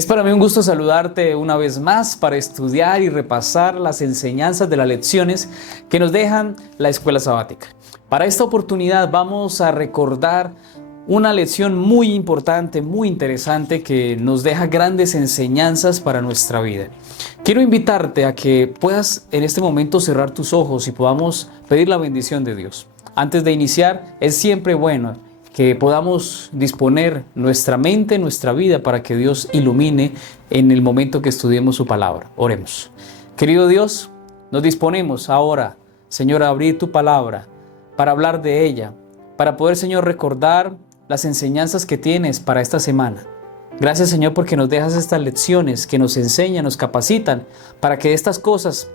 Es para mí un gusto saludarte una vez más para estudiar y repasar las enseñanzas de las lecciones que nos dejan la escuela sabática. Para esta oportunidad vamos a recordar una lección muy importante, muy interesante que nos deja grandes enseñanzas para nuestra vida. Quiero invitarte a que puedas en este momento cerrar tus ojos y podamos pedir la bendición de Dios. Antes de iniciar, es siempre bueno que podamos disponer nuestra mente, nuestra vida para que Dios ilumine en el momento que estudiemos su palabra. Oremos. Querido Dios, nos disponemos ahora, Señor, a abrir tu palabra para hablar de ella, para poder, Señor, recordar las enseñanzas que tienes para esta semana. Gracias, Señor, porque nos dejas estas lecciones que nos enseñan, nos capacitan para que estas cosas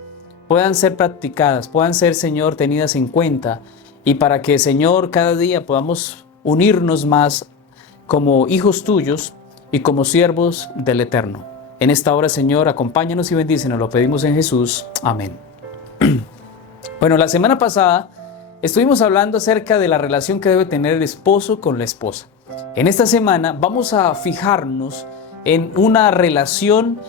puedan ser practicadas, puedan ser, Señor, tenidas en cuenta y para que, Señor, cada día podamos unirnos más como hijos tuyos y como siervos del Eterno. En esta hora, Señor, acompáñanos y bendícenos, lo pedimos en Jesús. Amén. Bueno, la semana pasada estuvimos hablando acerca de la relación que debe tener el esposo con la esposa. En esta semana vamos a fijarnos en una relación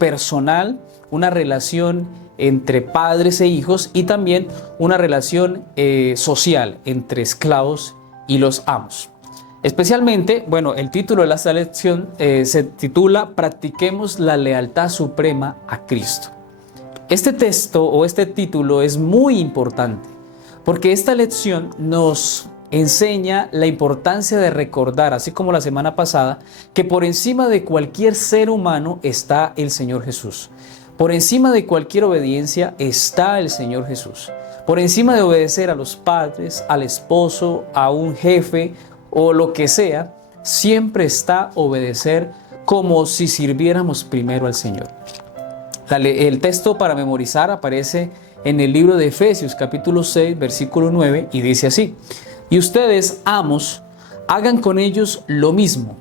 personal, una relación entre padres e hijos y también una relación social entre esclavos y los amos. Especialmente, bueno, el título de esta lección se titula Practiquemos la lealtad suprema a Cristo. Este texto o este título es muy importante porque esta lección nos enseña la importancia de recordar, así como la semana pasada, que por encima de cualquier ser humano está el Señor Jesús. Por encima de cualquier obediencia está el Señor Jesús. Por encima de obedecer a los padres, al esposo, a un jefe o lo que sea, siempre está obedecer como si sirviéramos primero al Señor. El texto para memorizar aparece en el libro de Efesios capítulo 6, versículo 9 y dice así: Y ustedes, amos, hagan con ellos lo mismo.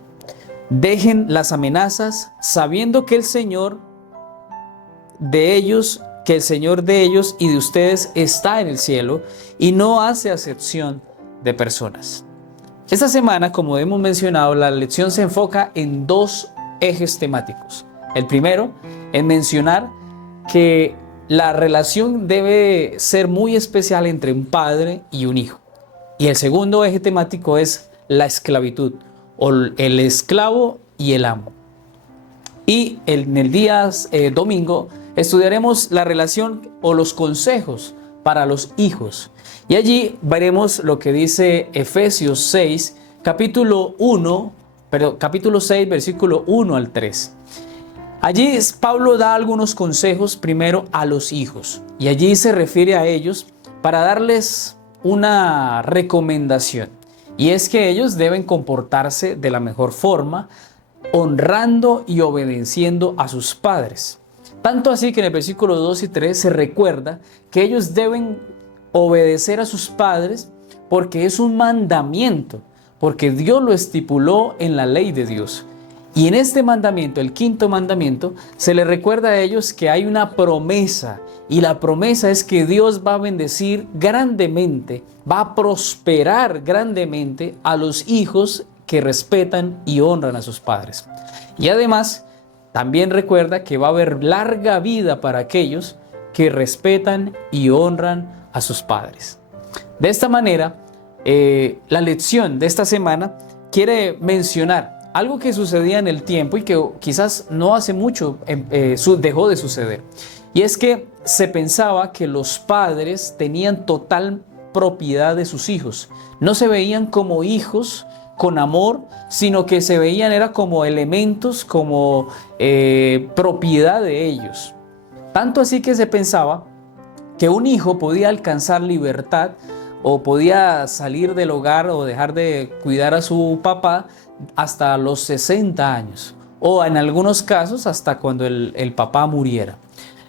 Dejen las amenazas sabiendo que el Señor de ellos y de ustedes está en el cielo y no hace acepción de personas. Esta semana, como hemos mencionado, la lección se enfoca en dos ejes temáticos. El primero, en mencionar que la relación debe ser muy especial entre un padre y un hijo. Y el segundo eje temático es la esclavitud, o el esclavo y el amo. Y en el día domingo estudiaremos la relación o los consejos para los hijos. Y allí veremos lo que dice Efesios 6, capítulo 6, versículo 1 al 3. Allí Pablo da algunos consejos primero a los hijos. Y allí se refiere a ellos para darles una recomendación. Y es que ellos deben comportarse de la mejor forma, honrando y obedeciendo a sus padres. Tanto así que en el versículo 2 y 3 se recuerda que ellos deben obedecer a sus padres porque es un mandamiento, porque Dios lo estipuló en la ley de Dios. Y en este mandamiento, el quinto mandamiento, se les recuerda a ellos que hay una promesa, y la promesa es que Dios va a bendecir grandemente, va a prosperar grandemente a los hijos que respetan y honran a sus padres. Y además, también recuerda que va a haber larga vida para aquellos que respetan y honran a sus padres. De esta manera, la lección de esta semana quiere mencionar algo que sucedía en el tiempo y que quizás no hace mucho dejó de suceder. Y es que se pensaba que los padres tenían total propiedad de sus hijos. No se veían como hijos con amor, sino que se veían era como elementos, como propiedad de ellos. Tanto así que se pensaba que un hijo podía alcanzar libertad o podía salir del hogar o dejar de cuidar a su papá hasta los 60 años o en algunos casos hasta cuando el papá muriera.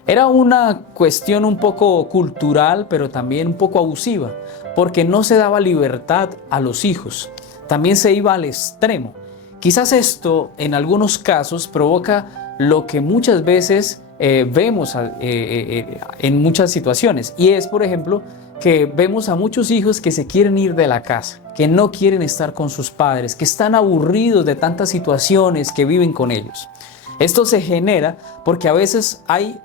Era una cuestión un poco cultural, pero también un poco abusiva, porque no se daba libertad a los hijos. También se iba al extremo. Quizás esto en algunos casos provoca lo que muchas veces vemos en muchas situaciones. Y es, por ejemplo, que vemos a muchos hijos que se quieren ir de la casa, que no quieren estar con sus padres, que están aburridos de tantas situaciones que viven con ellos. Esto se genera porque a veces hay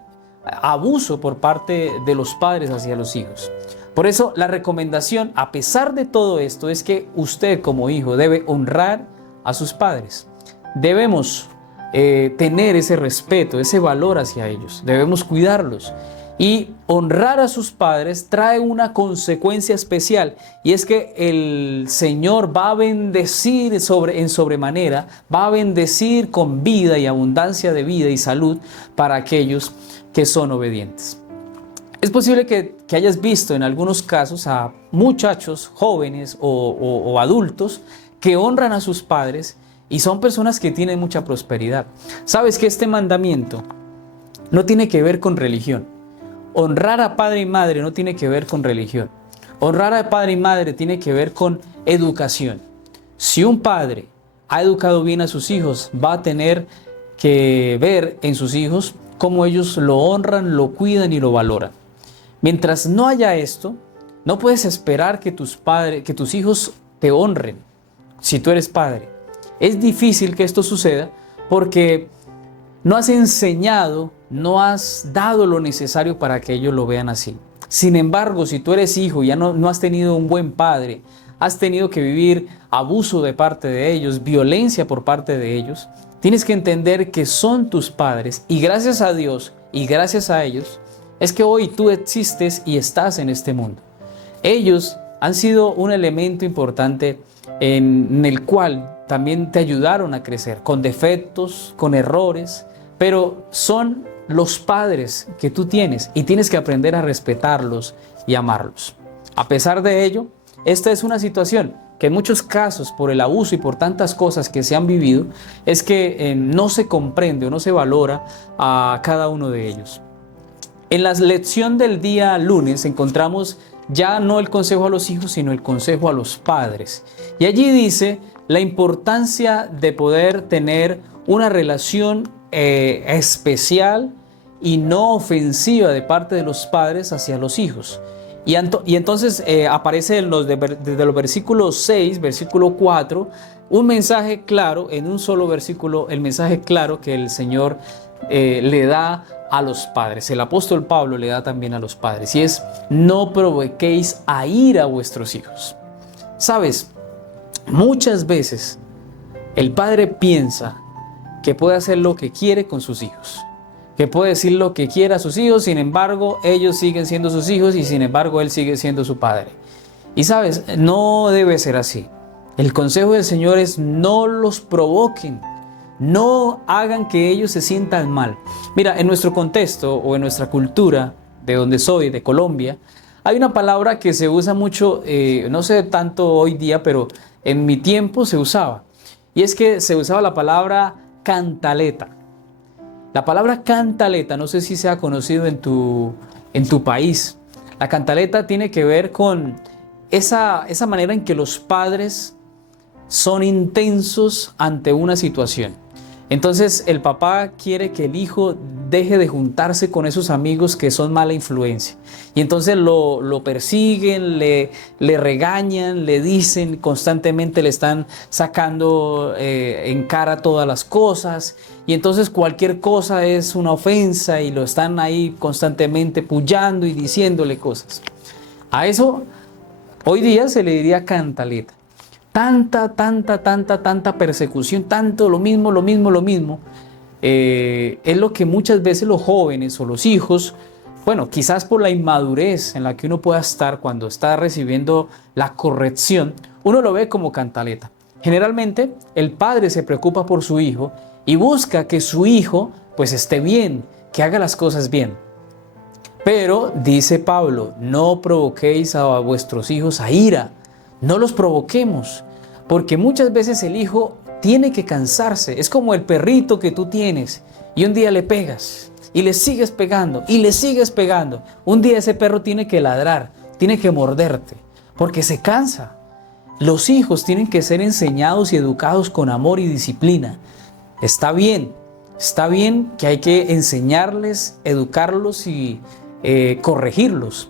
abuso por parte de los padres hacia los hijos. Por eso la recomendación, a pesar de todo esto, es que usted como hijo debe honrar a sus padres. Debemos tener ese respeto, ese valor hacia ellos. Debemos cuidarlos. Y honrar a sus padres trae una consecuencia especial, y es que el Señor va a bendecir en sobremanera, va a bendecir con vida y abundancia de vida y salud para aquellos que son obedientes. Es posible que hayas visto en algunos casos a muchachos jóvenes o adultos que honran a sus padres y son personas que tienen mucha prosperidad. Sabes que este mandamiento no tiene que ver con religión. Honrar a padre y madre no tiene que ver con religión. Honrar a padre y madre tiene que ver con educación. Si un padre ha educado bien a sus hijos, va a tener que ver en sus hijos cómo ellos lo honran, lo cuidan y lo valoran. Mientras no haya esto, no puedes esperar que tus hijos te honren si tú eres padre. Es difícil que esto suceda porque no has enseñado, no has dado lo necesario para que ellos lo vean así. Sin embargo, si tú eres hijo y ya no has tenido un buen padre, has tenido que vivir abuso de parte de ellos, violencia por parte de ellos, tienes que entender que son tus padres y gracias a Dios y gracias a ellos es que hoy tú existes y estás en este mundo. Ellos han sido un elemento importante en el cual también te ayudaron a crecer, con defectos, con errores, pero son los padres que tú tienes y tienes que aprender a respetarlos y amarlos. A pesar de ello, esta es una situación que en muchos casos, por el abuso y por tantas cosas que se han vivido, es que no se comprende o no se valora a cada uno de ellos. En la lección del día lunes encontramos ya no el consejo a los hijos, sino el consejo a los padres. Y allí dice la importancia de poder tener una relación especial y no ofensiva de parte de los padres hacia los hijos. Y entonces aparece desde los versículos 6, versículo 4, un mensaje claro, en un solo versículo, el mensaje claro que el Señor le da a los padres. El apóstol Pablo le da también a los padres, y es: no provoquéis a ira a vuestros hijos. Sabes, muchas veces el padre piensa que puede hacer lo que quiere con sus hijos, que puede decir lo que quiera a sus hijos, sin embargo ellos siguen siendo sus hijos y sin embargo él sigue siendo su padre. Y sabes, no debe ser así. El consejo del Señor es: no los provoquen, no hagan que ellos se sientan mal. Mira, en nuestro contexto o en nuestra cultura, de donde soy, de Colombia, hay una palabra que se usa mucho, no sé tanto hoy día, pero en mi tiempo se usaba. Y es que se usaba la palabra cantaleta. La palabra cantaleta, no sé si se ha conocido en tu país. La cantaleta tiene que ver con esa manera en que los padres son intensos ante una situación. Entonces el papá quiere que el hijo deje de juntarse con esos amigos que son mala influencia. Y entonces lo persiguen, le regañan, le dicen constantemente, le están sacando en cara todas las cosas. Y entonces cualquier cosa es una ofensa y lo están ahí constantemente pullando y diciéndole cosas. A eso hoy día se le diría cantaleta. Tanta persecución, tanto lo mismo, es lo que muchas veces los jóvenes o los hijos, bueno, quizás por la inmadurez en la que uno pueda estar cuando está recibiendo la corrección, uno lo ve como cantaleta. Generalmente el padre se preocupa por su hijo y busca que su hijo pues esté bien, que haga las cosas bien. Pero dice Pablo: no provoquéis a vuestros hijos a ira. No los provoquemos, porque muchas veces el hijo tiene que cansarse. Es como el perrito que tú tienes y un día le pegas y le sigues pegando y le sigues pegando. Un día ese perro tiene que ladrar, tiene que morderte, porque se cansa. Los hijos tienen que ser enseñados y educados con amor y disciplina. Está bien que hay que enseñarles, educarlos y corregirlos,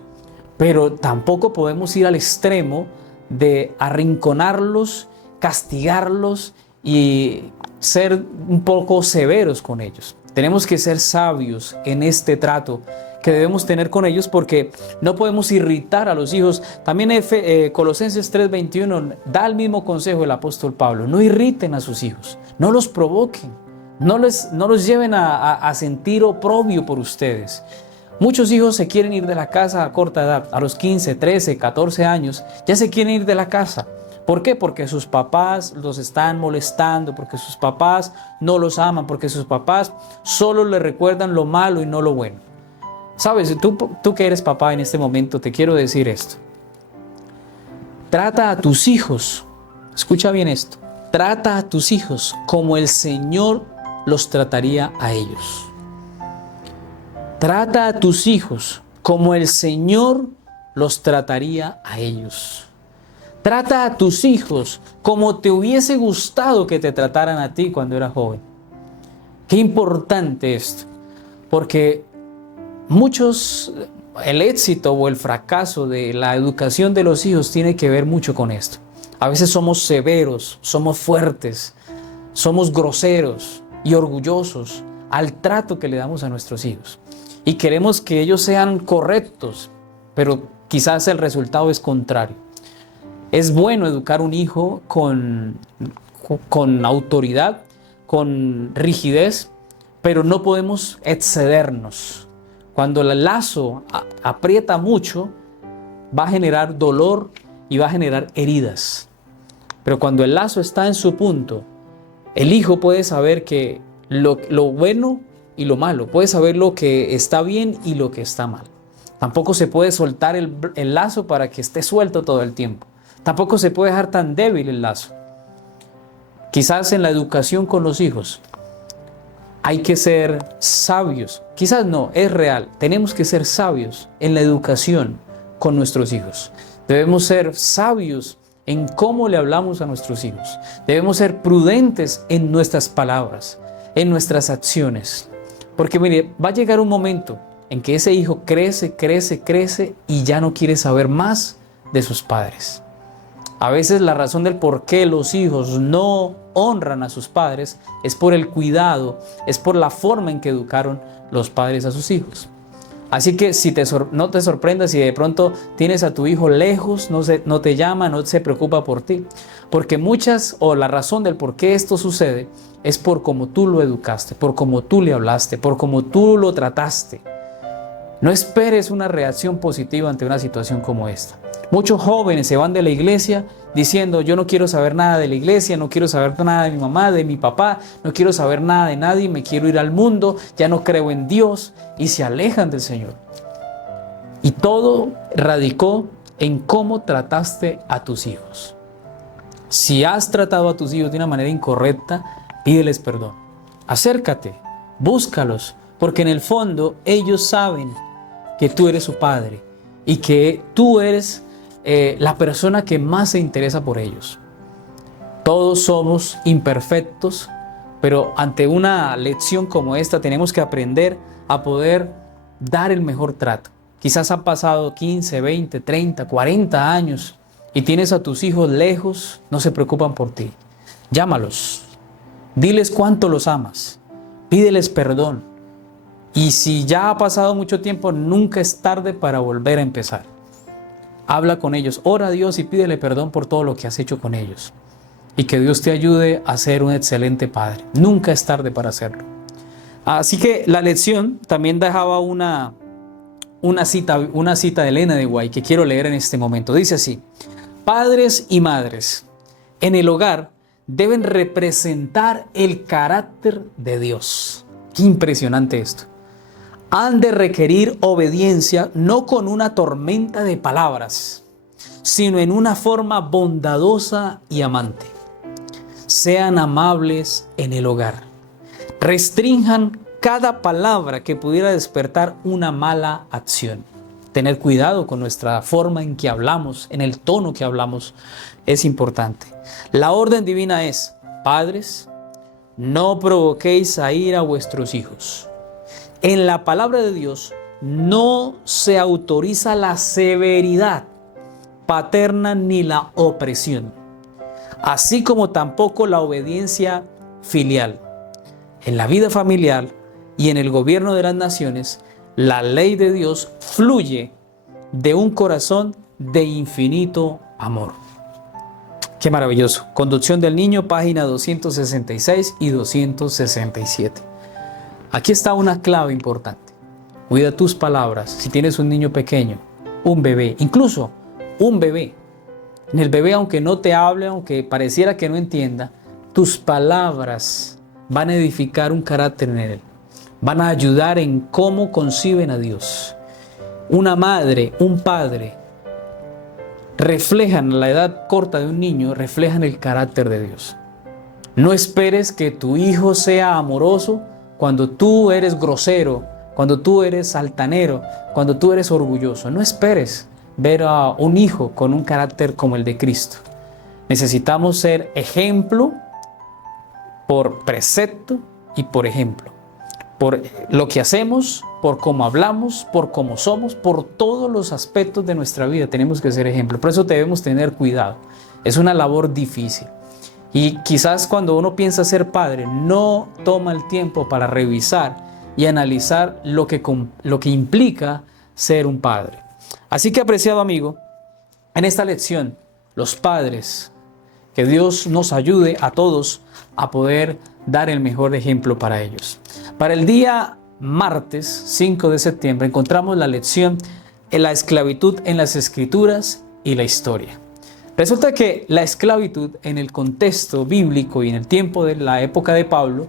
pero tampoco podemos ir al extremo de arrinconarlos, castigarlos y ser un poco severos con ellos. Tenemos que ser sabios en este trato que debemos tener con ellos, porque no podemos irritar a los hijos. También Colosenses 3:21 da el mismo consejo el apóstol Pablo: no irriten a sus hijos, no los provoquen, no los lleven a sentir oprobio por ustedes. Muchos hijos se quieren ir de la casa a corta edad, a los 15, 13, 14 años, ya se quieren ir de la casa. ¿Por qué? Porque sus papás los están molestando, porque sus papás no los aman, porque sus papás solo les recuerdan lo malo y no lo bueno. Sabes, tú que eres papá en este momento, te quiero decir esto. Trata a tus hijos, escucha bien esto, trata a tus hijos como el Señor los trataría a ellos. Trata a tus hijos como el Señor los trataría a ellos. Trata a tus hijos como te hubiese gustado que te trataran a ti cuando eras joven. Qué importante esto, porque el éxito o el fracaso de la educación de los hijos tiene que ver mucho con esto. A veces somos severos, somos fuertes, somos groseros y orgullosos al trato que le damos a nuestros hijos. Y queremos que ellos sean correctos, pero quizás el resultado es contrario. Es bueno educar a un hijo con autoridad, con rigidez, pero no podemos excedernos. Cuando el lazo aprieta mucho, va a generar dolor y va a generar heridas. Pero cuando el lazo está en su punto, el hijo puede saber que lo bueno y lo malo, puede saber lo que está bien y lo que está mal. Tampoco se puede soltar el lazo para que esté suelto todo el tiempo. Tampoco se puede dejar tan débil el lazo. Quizás en la educación con los hijos hay que ser sabios. Quizás no, es real. Tenemos que ser sabios en la educación con nuestros hijos. Debemos ser sabios en cómo le hablamos a nuestros hijos. Debemos ser prudentes en nuestras palabras, en nuestras acciones. Porque mire, va a llegar un momento en que ese hijo crece y ya no quiere saber más de sus padres. A veces la razón del por qué los hijos no honran a sus padres es por el cuidado, es por la forma en que educaron los padres a sus hijos. Así que no te sorprendas si de pronto tienes a tu hijo lejos, no te llama, no se preocupa por ti. Porque la razón del por qué esto sucede es por cómo tú lo educaste, por cómo tú le hablaste, por cómo tú lo trataste. No esperes una reacción positiva ante una situación como esta. Muchos jóvenes se van de la iglesia diciendo: yo no quiero saber nada de la iglesia, no quiero saber nada de mi mamá, de mi papá, no quiero saber nada de nadie, me quiero ir al mundo, ya no creo en Dios, y se alejan del Señor. Y todo radicó en cómo trataste a tus hijos. Si has tratado a tus hijos de una manera incorrecta, pídeles perdón. Acércate, búscalos, porque en el fondo ellos saben que tú eres su padre y que tú eres la persona que más se interesa por ellos. Todos somos imperfectos, pero ante una lección como esta tenemos que aprender a poder dar el mejor trato. Quizás han pasado 15, 20, 30, 40 años y tienes a tus hijos lejos, no se preocupan por ti. Llámalos, diles cuánto los amas, pídeles perdón. Y si ya ha pasado mucho tiempo, nunca es tarde para volver a empezar. Habla con ellos, ora a Dios y pídele perdón por todo lo que has hecho con ellos. Y que Dios te ayude a ser un excelente padre. Nunca es tarde para hacerlo. Así que la lección también dejaba una cita de Elena de White que quiero leer en este momento. Dice así: padres y madres en el hogar deben representar el carácter de Dios. Qué impresionante esto. Han de requerir obediencia no con una tormenta de palabras, sino en una forma bondadosa y amante. Sean amables en el hogar. Restrinjan cada palabra que pudiera despertar una mala acción. Tener cuidado con nuestra forma en que hablamos, en el tono que hablamos, es importante. La orden divina es: padres, no provoquéis a ira a vuestros hijos. En la palabra de Dios no se autoriza la severidad, paterna ni la opresión, así como tampoco la obediencia filial. En la vida familiar y en el gobierno de las naciones, la ley de Dios fluye de un corazón de infinito amor. Qué maravilloso. Conducción del niño, página 266 y 267. Aquí está una clave importante. Cuida tus palabras. Si tienes un niño pequeño, un bebé, incluso un bebé. En el bebé, aunque no te hable, aunque pareciera que no entienda, tus palabras van a edificar un carácter en él. Van a ayudar en cómo conciben a Dios. Una madre, un padre, reflejan a la edad corta de un niño, reflejan el carácter de Dios. No esperes que tu hijo sea amoroso cuando tú eres grosero, cuando tú eres altanero, cuando tú eres orgulloso. No esperes ver a un hijo con un carácter como el de Cristo. Necesitamos ser ejemplo por precepto y por ejemplo. Por lo que hacemos, por cómo hablamos, por cómo somos, por todos los aspectos de nuestra vida tenemos que ser ejemplo. Por eso debemos tener cuidado. Es una labor difícil. Y quizás cuando uno piensa ser padre, no toma el tiempo para revisar y analizar lo que implica ser un padre. Así que, apreciado amigo, en esta lección, los padres, que Dios nos ayude a todos a poder dar el mejor ejemplo para ellos. Para el día martes 5 de septiembre encontramos la lección en la esclavitud en las Escrituras y la historia. Resulta que la esclavitud en el contexto bíblico y en el tiempo de la época de Pablo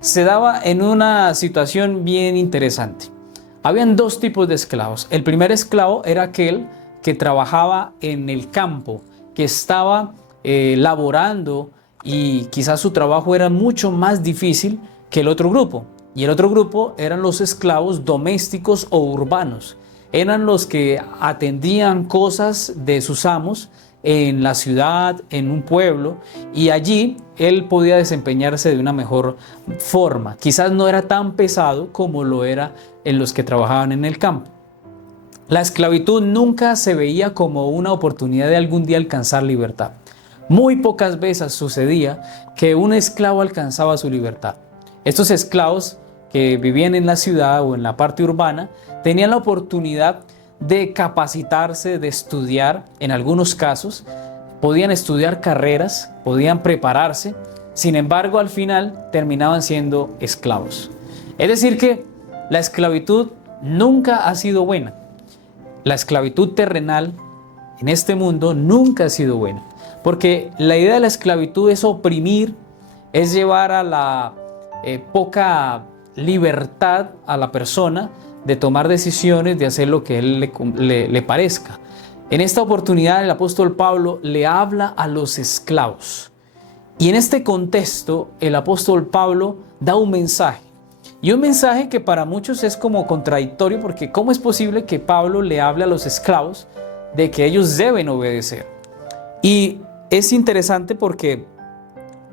se daba en una situación bien interesante. Habían dos tipos de esclavos. El primer esclavo era aquel que trabajaba en el campo, que estaba laborando y quizás su trabajo era mucho más difícil que el otro grupo. Y el otro grupo eran los esclavos domésticos o urbanos. Eran los que atendían cosas de sus amos en la ciudad, en un pueblo, y allí él podía desempeñarse de una mejor forma. Quizás no era tan pesado como lo era en los que trabajaban en el campo. La esclavitud nunca se veía como una oportunidad de algún día alcanzar libertad. Muy pocas veces sucedía que un esclavo alcanzaba su libertad. Estos esclavos que vivían en la ciudad o en la parte urbana tenían la oportunidad de capacitarse, de estudiar. En algunos casos podían estudiar carreras, podían prepararse. Sin embargo, al final terminaban siendo esclavos. Es decir que la esclavitud nunca ha sido buena. La esclavitud terrenal en este mundo nunca ha sido buena. Porque la idea de la esclavitud es oprimir, es llevar a la poca libertad a la persona de tomar decisiones, de hacer lo que a él le parezca. En esta oportunidad el apóstol Pablo le habla a los esclavos. Y en este contexto el apóstol Pablo da un mensaje. Y un mensaje que para muchos es como contradictorio, porque ¿cómo es posible que Pablo le hable a los esclavos de que ellos deben obedecer? Y es interesante porque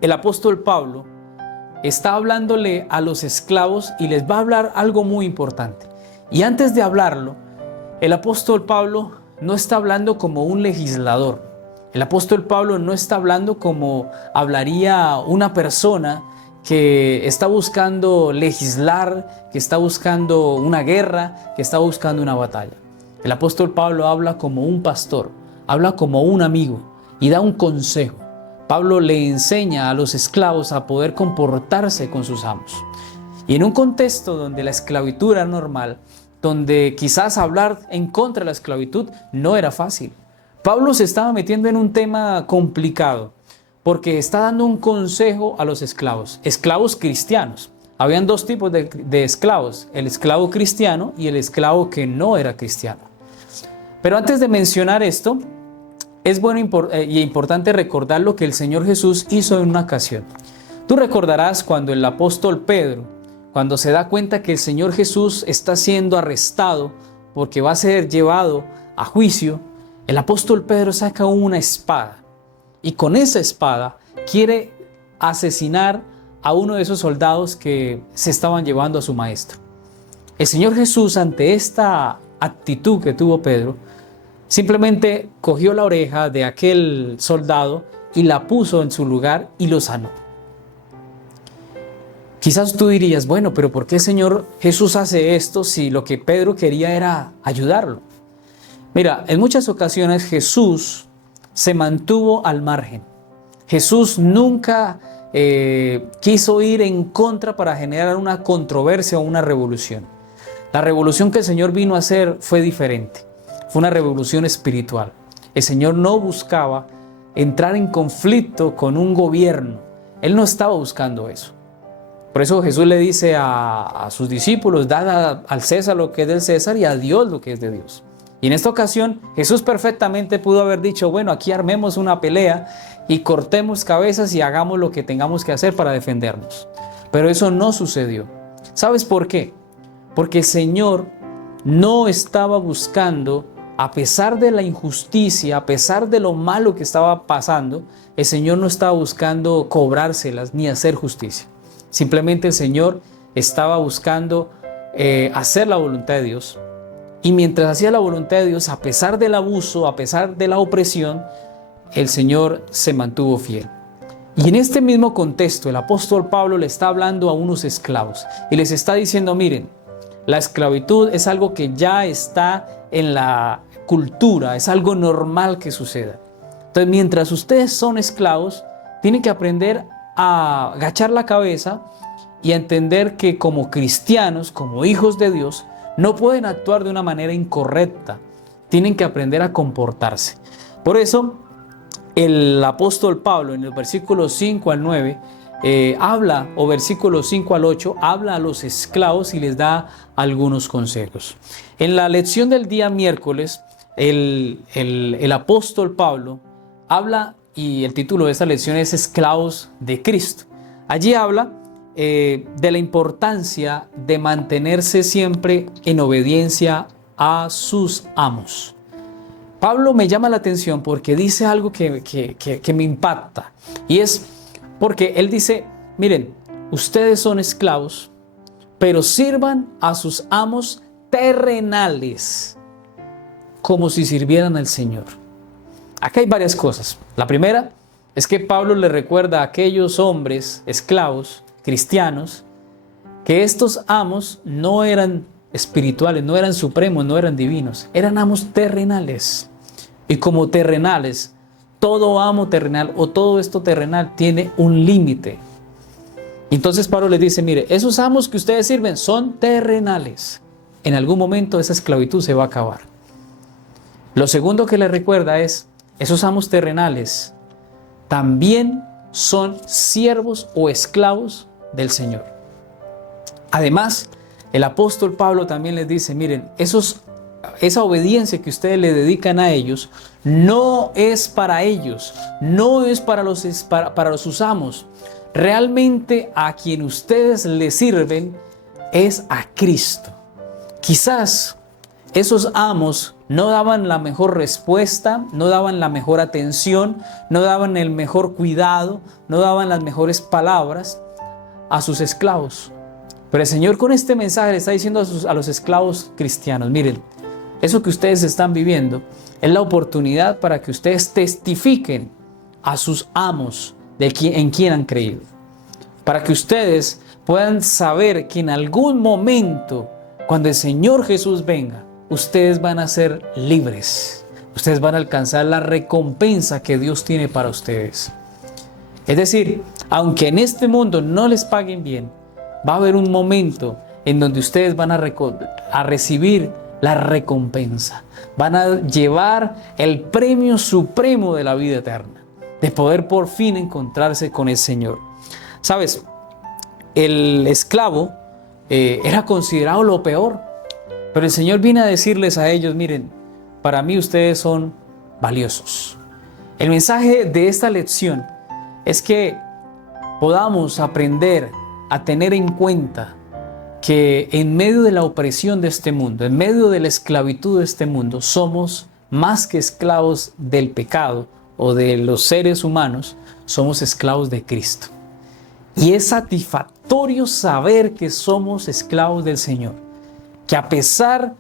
el apóstol Pablo está hablándole a los esclavos y les va a hablar algo muy importante. Y antes de hablarlo, el apóstol Pablo no está hablando como un legislador. El apóstol Pablo no está hablando como hablaría una persona que está buscando legislar, que está buscando una guerra, que está buscando una batalla. El apóstol Pablo habla como un pastor, habla como un amigo y da un consejo. Pablo le enseña a los esclavos a poder comportarse con sus amos. Y en un contexto donde la esclavitud era normal, donde quizás hablar en contra de la esclavitud no era fácil, Pablo se estaba metiendo en un tema complicado, porque está dando un consejo a los esclavos cristianos. Habían dos tipos de esclavos, el esclavo cristiano y el esclavo que no era cristiano. Pero antes de mencionar esto, es bueno y importante recordar lo que el Señor Jesús hizo en una ocasión. Tú recordarás cuando el apóstol Pedro, cuando se da cuenta que el Señor Jesús está siendo arrestado porque va a ser llevado a juicio, el apóstol Pedro saca una espada y con esa espada quiere asesinar a uno de esos soldados que se estaban llevando a su maestro. El Señor Jesús, ante esta actitud que tuvo Pedro, Simplemente cogió la oreja de aquel soldado y la puso en su lugar y lo sanó. Quizás tú dirías, bueno, pero ¿por qué Señor Jesús hace esto si lo que Pedro quería era ayudarlo? Mira, en muchas ocasiones Jesús se mantuvo al margen. Jesús nunca quiso ir en contra para generar una controversia o una revolución. La revolución que el Señor vino a hacer fue diferente. Fue una revolución espiritual. El Señor no buscaba entrar en conflicto con un gobierno. Él no estaba buscando eso. Por eso Jesús le dice a sus discípulos, dad al César lo que es del César y a Dios lo que es de Dios. Y en esta ocasión Jesús perfectamente pudo haber dicho, bueno, aquí armemos una pelea y cortemos cabezas y hagamos lo que tengamos que hacer para defendernos. Pero eso no sucedió. ¿Sabes por qué? Porque el Señor no estaba buscando, a pesar de la injusticia, a pesar de lo malo que estaba pasando, el Señor no estaba buscando cobrárselas ni hacer justicia. Simplemente el Señor estaba buscando hacer la voluntad de Dios. Y mientras hacía la voluntad de Dios, a pesar del abuso, a pesar de la opresión, el Señor se mantuvo fiel. Y en este mismo contexto, el apóstol Pablo le está hablando a unos esclavos y les está diciendo, miren, la esclavitud es algo que ya está en la cultura, es algo normal que suceda. Entonces, mientras ustedes son esclavos, tienen que aprender a agachar la cabeza y a entender que como cristianos, como hijos de Dios, no pueden actuar de una manera incorrecta. Tienen que aprender a comportarse. Por eso, el apóstol Pablo en el versículo 5 al 9 habla, o versículo 5 al 8, habla a los esclavos y les da algunos consejos. En la lección del día miércoles, el apóstol Pablo habla, y el título de esta lección es Esclavos de Cristo. Allí habla de la importancia de mantenerse siempre en obediencia a sus amos. Pablo me llama la atención porque dice algo que me impacta, y es porque él dice, miren, ustedes son esclavos, pero sirvan a sus amos terrenales como si sirvieran al Señor. Acá hay varias cosas. La primera es que Pablo le recuerda a aquellos hombres esclavos cristianos que estos amos no eran espirituales, no eran supremos, no eran divinos, eran amos terrenales. Y como terrenales, todo amo terrenal o todo esto terrenal tiene un límite. Entonces Pablo les dice, mire, esos amos que ustedes sirven son terrenales. En algún momento esa esclavitud se va a acabar. Lo segundo que les recuerda es, esos amos terrenales también son siervos o esclavos del Señor. Además, el apóstol Pablo también les dice, miren, esa obediencia que ustedes le dedican a ellos no es para ellos, no es para sus amos. Realmente a quien ustedes le sirven es a Cristo. Quizás esos amos no daban la mejor respuesta, no daban la mejor atención, no daban el mejor cuidado, no daban las mejores palabras a sus esclavos. Pero el Señor con este mensaje le está diciendo a los esclavos cristianos, miren, eso que ustedes están viviendo es la oportunidad para que ustedes testifiquen a sus amos en quien han creído. Para que ustedes puedan saber que en algún momento, cuando el Señor Jesús venga, ustedes van a ser libres. Ustedes van a alcanzar la recompensa que Dios tiene para ustedes. Es decir, aunque en este mundo no les paguen bien, va a haber un momento en donde ustedes van a recibir la recompensa. Van a llevar el premio supremo de la vida eterna, de poder por fin encontrarse con el Señor. ¿Sabes? El esclavo era considerado lo peor, pero el Señor viene a decirles a ellos, miren, para mí ustedes son valiosos. El mensaje de esta lección es que podamos aprender a tener en cuenta que en medio de la opresión de este mundo, en medio de la esclavitud de este mundo, somos más que esclavos del pecado o de los seres humanos, somos esclavos de Cristo. Y es satisfactorio saber que somos esclavos del Señor, que a pesar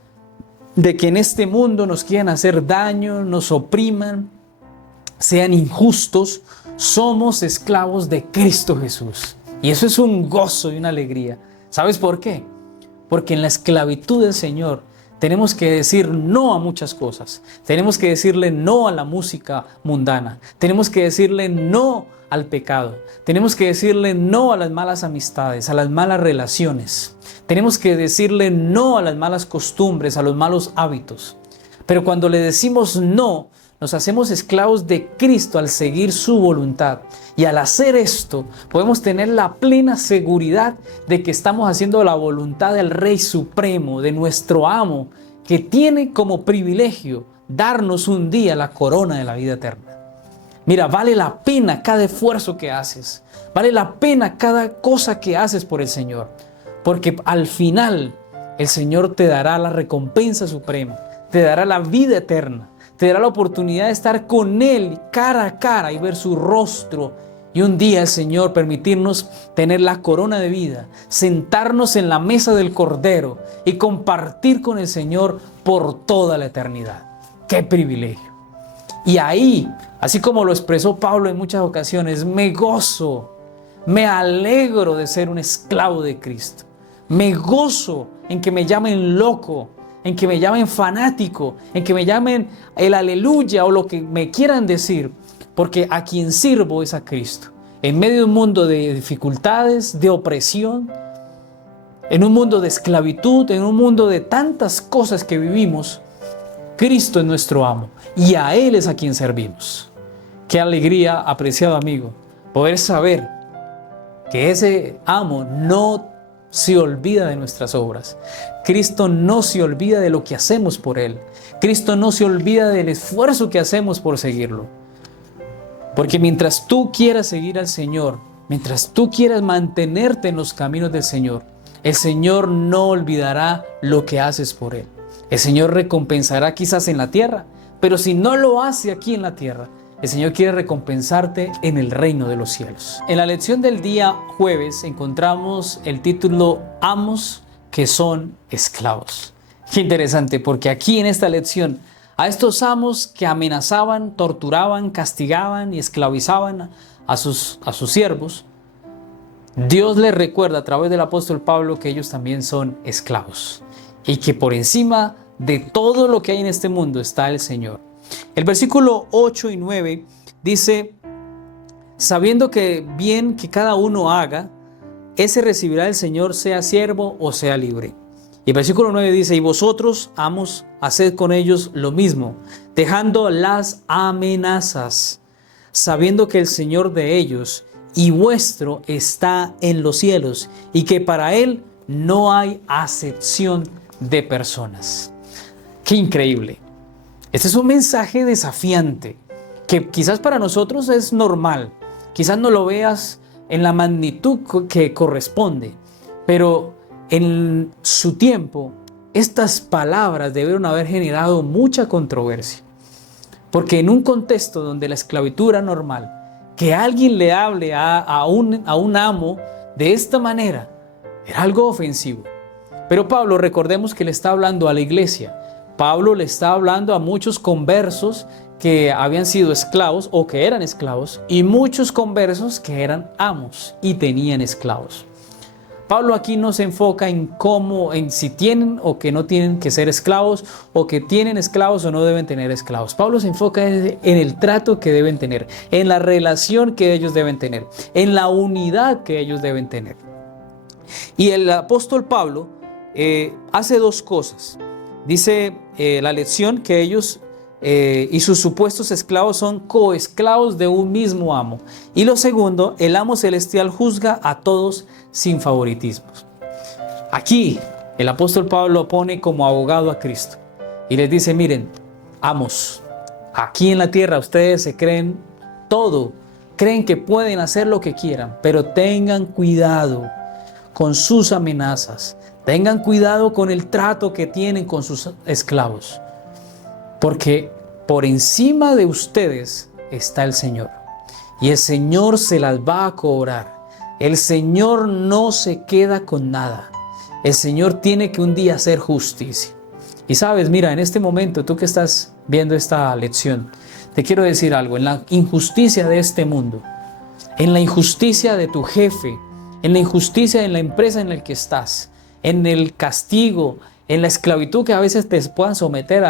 de que en este mundo nos quieran hacer daño, nos opriman, sean injustos, somos esclavos de Cristo Jesús. Y eso es un gozo y una alegría. ¿Sabes por qué? Porque en la esclavitud del Señor tenemos que decir no a muchas cosas. Tenemos que decirle no a la música mundana. Tenemos que decirle no al pecado. Tenemos que decirle no a las malas amistades, a las malas relaciones. Tenemos que decirle no a las malas costumbres, a los malos hábitos. Pero cuando le decimos no, nos hacemos esclavos de Cristo al seguir su voluntad. Y al hacer esto, podemos tener la plena seguridad de que estamos haciendo la voluntad del Rey Supremo, de nuestro amo, que tiene como privilegio darnos un día la corona de la vida eterna. Mira, vale la pena cada esfuerzo que haces. Vale la pena cada cosa que haces por el Señor. Porque al final el Señor te dará la recompensa suprema, te dará la vida eterna, te dará la oportunidad de estar con Él cara a cara y ver su rostro. Y un día el Señor permitirnos tener la corona de vida, sentarnos en la mesa del Cordero y compartir con el Señor por toda la eternidad. ¡Qué privilegio! Y ahí, así como lo expresó Pablo en muchas ocasiones, me gozo, me alegro de ser un esclavo de Cristo. Me gozo en que me llamen loco, en que me llamen fanático, en que me llamen el aleluya o lo que me quieran decir, porque a quien sirvo es a Cristo. En medio de un mundo de dificultades, de opresión, en un mundo de esclavitud, en un mundo de tantas cosas que vivimos, Cristo es nuestro amo y a Él es a quien servimos. Qué alegría, apreciado amigo, poder saber que ese amo no se olvida de nuestras obras. Cristo no se olvida de lo que hacemos por Él. Cristo no se olvida del esfuerzo que hacemos por seguirlo. Porque mientras tú quieras seguir al Señor, mientras tú quieras mantenerte en los caminos del Señor, el Señor no olvidará lo que haces por Él. El Señor recompensará quizás en la tierra, pero si no lo hace aquí en la tierra, el Señor quiere recompensarte en el reino de los cielos. En la lección del día jueves encontramos el título Amos que son esclavos. Qué interesante, porque aquí en esta lección a estos amos que amenazaban, torturaban, castigaban y esclavizaban a sus siervos, Dios les recuerda a través del apóstol Pablo que ellos también son esclavos y que por encima de todo lo que hay en este mundo está el Señor. El versículo 8 y 9 dice: sabiendo que bien que cada uno haga, ese recibirá el Señor, sea siervo o sea libre. Y el versículo 9 dice: y vosotros, amos, haced con ellos lo mismo, dejando las amenazas, sabiendo que el Señor de ellos y vuestro está en los cielos, y que para Él no hay acepción de personas. ¡Qué increíble! Este es un mensaje desafiante, que quizás para nosotros es normal, quizás no lo veas en la magnitud que corresponde, pero en su tiempo estas palabras debieron haber generado mucha controversia, porque en un contexto donde la esclavitud era normal, que alguien le hable a un amo de esta manera era algo ofensivo. Pero Pablo, recordemos que le está hablando a la iglesia. Pablo le está hablando a muchos conversos que habían sido esclavos o que eran esclavos, y muchos conversos que eran amos y tenían esclavos. Pablo aquí no se enfoca en si tienen o que no tienen que ser esclavos, o que tienen esclavos o no deben tener esclavos. Pablo se enfoca en el trato que deben tener, en la relación que ellos deben tener, en la unidad que ellos deben tener. Y el apóstol Pablo hace dos cosas. Dice la lección que ellos y sus supuestos esclavos son coesclavos de un mismo amo. Y lo segundo, el amo celestial juzga a todos sin favoritismos. Aquí el apóstol Pablo pone como abogado a Cristo y les dice: miren, amos, aquí en la tierra ustedes se creen todo, creen que pueden hacer lo que quieran, pero tengan cuidado con sus amenazas, tengan cuidado con el trato que tienen con sus esclavos, porque por encima de ustedes está el Señor, y el Señor se las va a cobrar. El Señor no se queda con nada. El Señor tiene que un día hacer justicia. Y sabes, mira, en este momento, tú que estás viendo esta lección, te quiero decir algo. En la injusticia de este mundo, en la injusticia de tu jefe, en la injusticia en la empresa en la que estás, en el castigo, en la esclavitud que a veces te puedan someter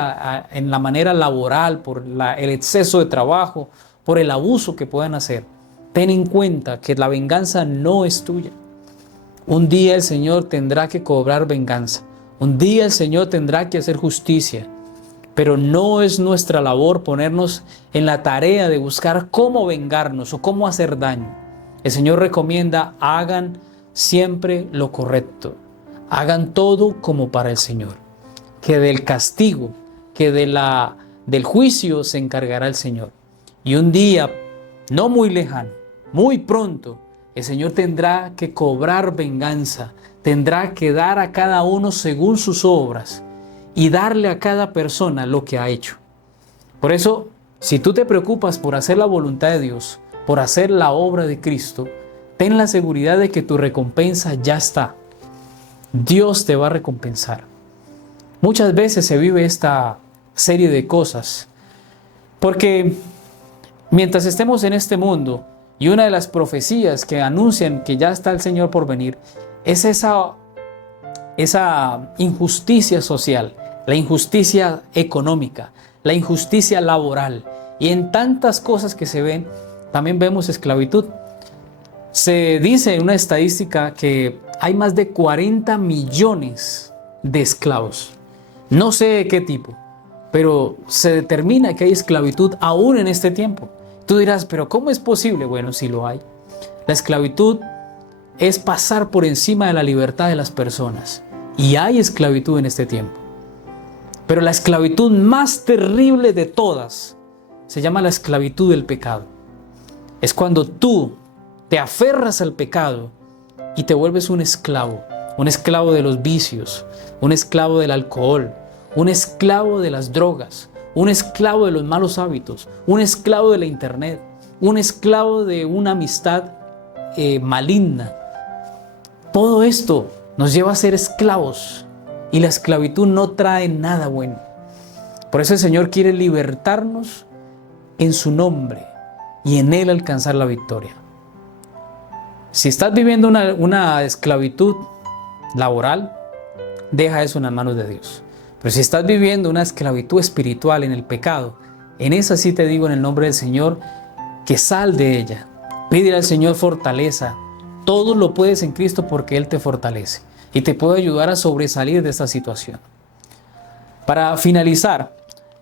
en la manera laboral, por el exceso de trabajo, por el abuso que puedan hacer, ten en cuenta que la venganza no es tuya. Un día el Señor tendrá que cobrar venganza. Un día el Señor tendrá que hacer justicia. Pero no es nuestra labor ponernos en la tarea de buscar cómo vengarnos o cómo hacer daño. El Señor recomienda: hagan siempre lo correcto. Hagan todo como para el Señor. Que del castigo, que del juicio se encargará el Señor. Y un día, no muy lejano, muy pronto, el Señor tendrá que cobrar venganza. Tendrá que dar a cada uno según sus obras y darle a cada persona lo que ha hecho. Por eso, si tú te preocupas por hacer la voluntad de Dios, por hacer la obra de Cristo, ten la seguridad de que tu recompensa ya está. Dios te va a recompensar. Muchas veces se vive esta serie de cosas porque mientras estemos en este mundo, y una de las profecías que anuncian que ya está el Señor por venir, es esa injusticia social, la injusticia económica, la injusticia laboral. Y en tantas cosas que se ven, también vemos esclavitud. Se dice en una estadística que hay más de 40 millones de esclavos. No sé de qué tipo, pero se determina que hay esclavitud aún en este tiempo. Tú dirás, ¿pero cómo es posible? Bueno, sí lo hay. La esclavitud es pasar por encima de la libertad de las personas. Y hay esclavitud en este tiempo. Pero la esclavitud más terrible de todas se llama la esclavitud del pecado. Es cuando tú te aferras al pecado y te vuelves un esclavo de los vicios, un esclavo del alcohol, un esclavo de las drogas, un esclavo de los malos hábitos, un esclavo de la internet, un esclavo de una amistad maligna. Todo esto nos lleva a ser esclavos y la esclavitud no trae nada bueno. Por eso el Señor quiere libertarnos en su nombre y en Él alcanzar la victoria. Si estás viviendo una esclavitud laboral, deja eso en las manos de Dios. Pero si estás viviendo una esclavitud espiritual en el pecado, en esa sí te digo en el nombre del Señor que sal de ella. Pídele al Señor fortaleza. Todo lo puedes en Cristo porque Él te fortalece y te puede ayudar a sobresalir de esta situación. Para finalizar,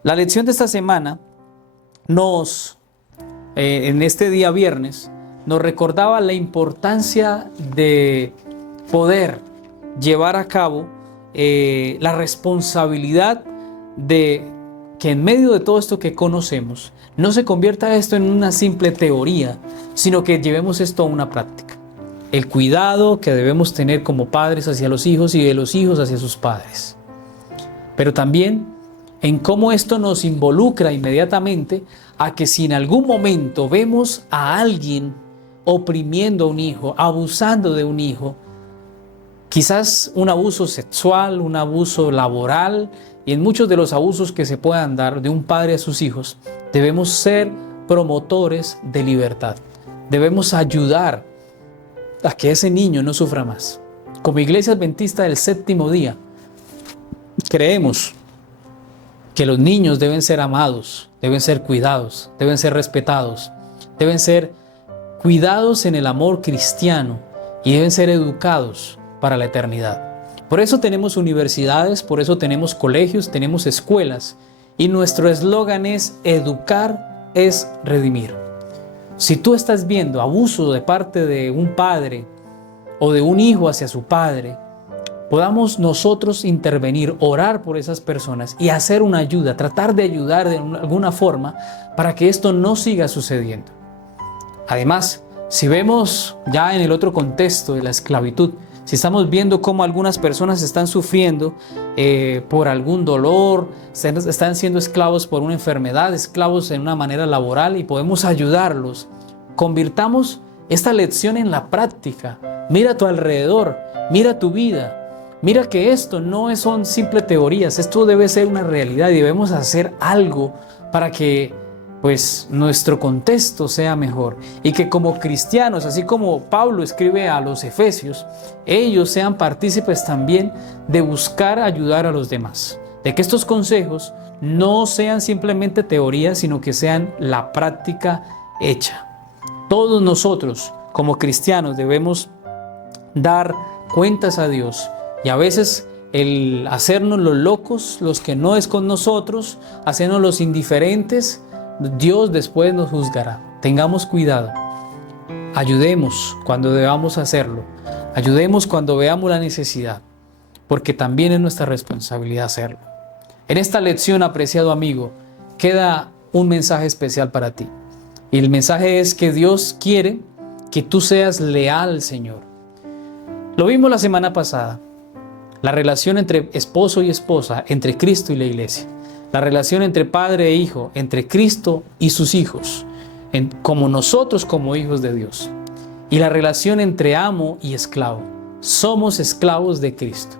la lección de esta semana en este día viernes, nos recordaba la importancia de poder llevar a cabo la responsabilidad de que en medio de todo esto que conocemos, no se convierta esto en una simple teoría, sino que llevemos esto a una práctica. El cuidado que debemos tener como padres hacia los hijos y de los hijos hacia sus padres. Pero también en cómo esto nos involucra inmediatamente a que si en algún momento vemos a alguien oprimiendo a un hijo, abusando de un hijo, quizás un abuso sexual, un abuso laboral y en muchos de los abusos que se puedan dar de un padre a sus hijos, debemos ser promotores de libertad. Debemos ayudar a que ese niño no sufra más. Como Iglesia Adventista del Séptimo Día, creemos que los niños deben ser amados, deben ser cuidados, deben ser respetados, deben ser cuidados en el amor cristiano y deben ser educados para la eternidad. Por eso tenemos universidades, por eso tenemos colegios, tenemos escuelas y nuestro eslogan es: educar es redimir. Si tú estás viendo abuso de parte de un padre o de un hijo hacia su padre, podamos nosotros intervenir, orar por esas personas y hacer una ayuda, tratar de ayudar de alguna forma para que esto no siga sucediendo. Además, si vemos ya en el otro contexto de la esclavitud, si estamos viendo cómo algunas personas están sufriendo por algún dolor, están siendo esclavos por una enfermedad, esclavos en una manera laboral y podemos ayudarlos, convirtamos esta lección en la práctica. Mira a tu alrededor, mira tu vida. Mira que esto no son simples teorías, esto debe ser una realidad y debemos hacer algo para que pues nuestro contexto sea mejor y que como cristianos, así como Pablo escribe a los Efesios, ellos sean partícipes también de buscar ayudar a los demás, de que estos consejos no sean simplemente teorías, sino que sean la práctica hecha. Todos nosotros como cristianos debemos dar cuentas a Dios. Y a veces el hacernos los locos, los que no es con nosotros, hacernos los indiferentes, Dios después nos juzgará. Tengamos cuidado. Ayudemos cuando debamos hacerlo. Ayudemos cuando veamos la necesidad, porque también es nuestra responsabilidad hacerlo. En esta lección, apreciado amigo, queda un mensaje especial para ti. Y el mensaje es que Dios quiere que tú seas leal al Señor. Lo vimos la semana pasada. La relación entre esposo y esposa, entre Cristo y la iglesia. La relación entre padre e hijo, entre Cristo y sus hijos, como nosotros como hijos de Dios. Y la relación entre amo y esclavo. Somos esclavos de Cristo.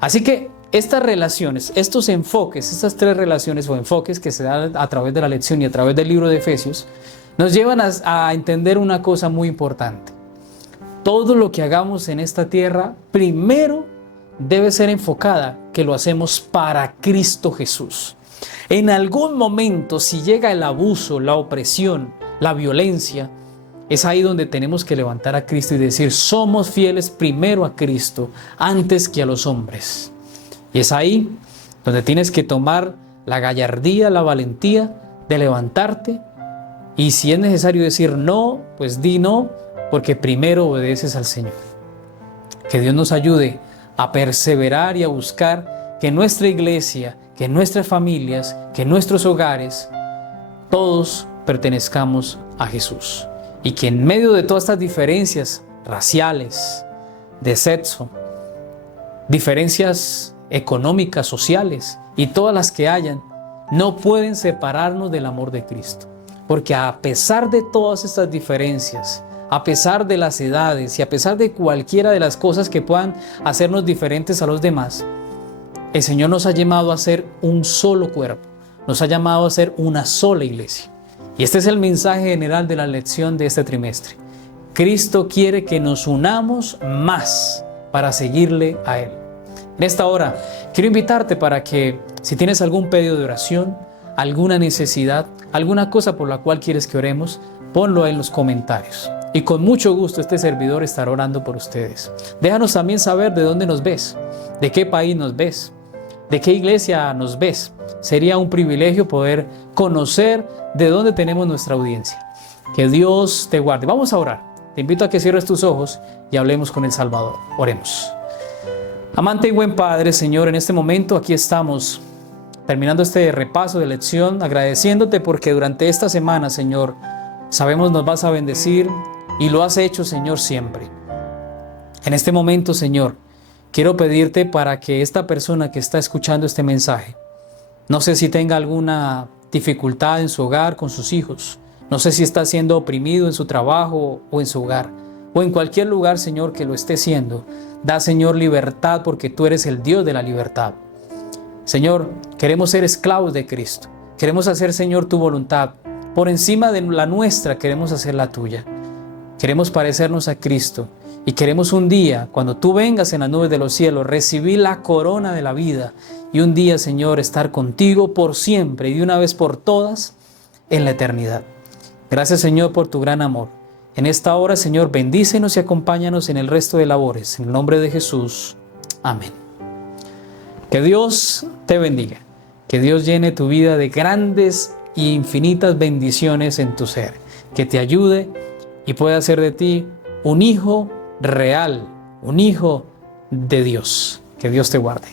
Así que estas relaciones, estos enfoques, estas tres relaciones o enfoques que se dan a través de la lección y a través del libro de Efesios, nos llevan a entender una cosa muy importante. Todo lo que hagamos en esta tierra, primero debe ser enfocada que lo hacemos para Cristo Jesús. En algún momento, si llega el abuso, la opresión, la violencia, es ahí donde tenemos que levantar a Cristo y decir, somos fieles primero a Cristo antes que a los hombres. Y es ahí donde tienes que tomar la gallardía, la valentía de levantarte y si es necesario decir no, pues di no, porque primero obedeces al Señor. Que Dios nos ayude a perseverar y a buscar que nuestra iglesia, que nuestras familias, que nuestros hogares, todos pertenezcamos a Jesús. Y que en medio de todas estas diferencias raciales, de sexo, diferencias económicas, sociales y todas las que hayan, no pueden separarnos del amor de Cristo. Porque a pesar de todas estas diferencias, a pesar de las edades y a pesar de cualquiera de las cosas que puedan hacernos diferentes a los demás, el Señor nos ha llamado a ser un solo cuerpo, nos ha llamado a ser una sola iglesia. Y este es el mensaje general de la lección de este trimestre. Cristo quiere que nos unamos más para seguirle a Él. En esta hora quiero invitarte para que si tienes algún pedido de oración, alguna necesidad, alguna cosa por la cual quieres que oremos, ponlo en los comentarios. Y con mucho gusto este servidor estará orando por ustedes. Déjanos también saber de dónde nos ves, de qué país nos ves, de qué iglesia nos ves. Sería un privilegio poder conocer de dónde tenemos nuestra audiencia. Que Dios te guarde. Vamos a orar. Te invito a que cierres tus ojos y hablemos con el Salvador. Oremos. Amante y buen Padre, Señor, en este momento aquí estamos terminando este repaso de lección, agradeciéndote porque durante esta semana, Señor, sabemos nos vas a bendecir y lo has hecho, Señor, siempre. En este momento, Señor, quiero pedirte para que esta persona que está escuchando este mensaje, no sé si tenga alguna dificultad en su hogar con sus hijos, no sé si está siendo oprimido en su trabajo o en su hogar, o en cualquier lugar, Señor, que lo esté siendo. Da, Señor, libertad porque tú eres el Dios de la libertad. Señor, queremos ser esclavos de Cristo. Queremos hacer, Señor, tu voluntad. Por encima de la nuestra, queremos hacer la tuya. Queremos parecernos a Cristo. Y queremos un día, cuando tú vengas en las nubes de los cielos, recibir la corona de la vida. Y un día, Señor, estar contigo por siempre y de una vez por todas en la eternidad. Gracias, Señor, por tu gran amor. En esta hora, Señor, bendícenos y acompáñanos en el resto de labores. En el nombre de Jesús. Amén. Que Dios te bendiga. Que Dios llene tu vida de grandes e infinitas bendiciones en tu ser. Que te ayude y pueda hacer de ti un hijo real, un hijo de Dios. Que Dios te guarde.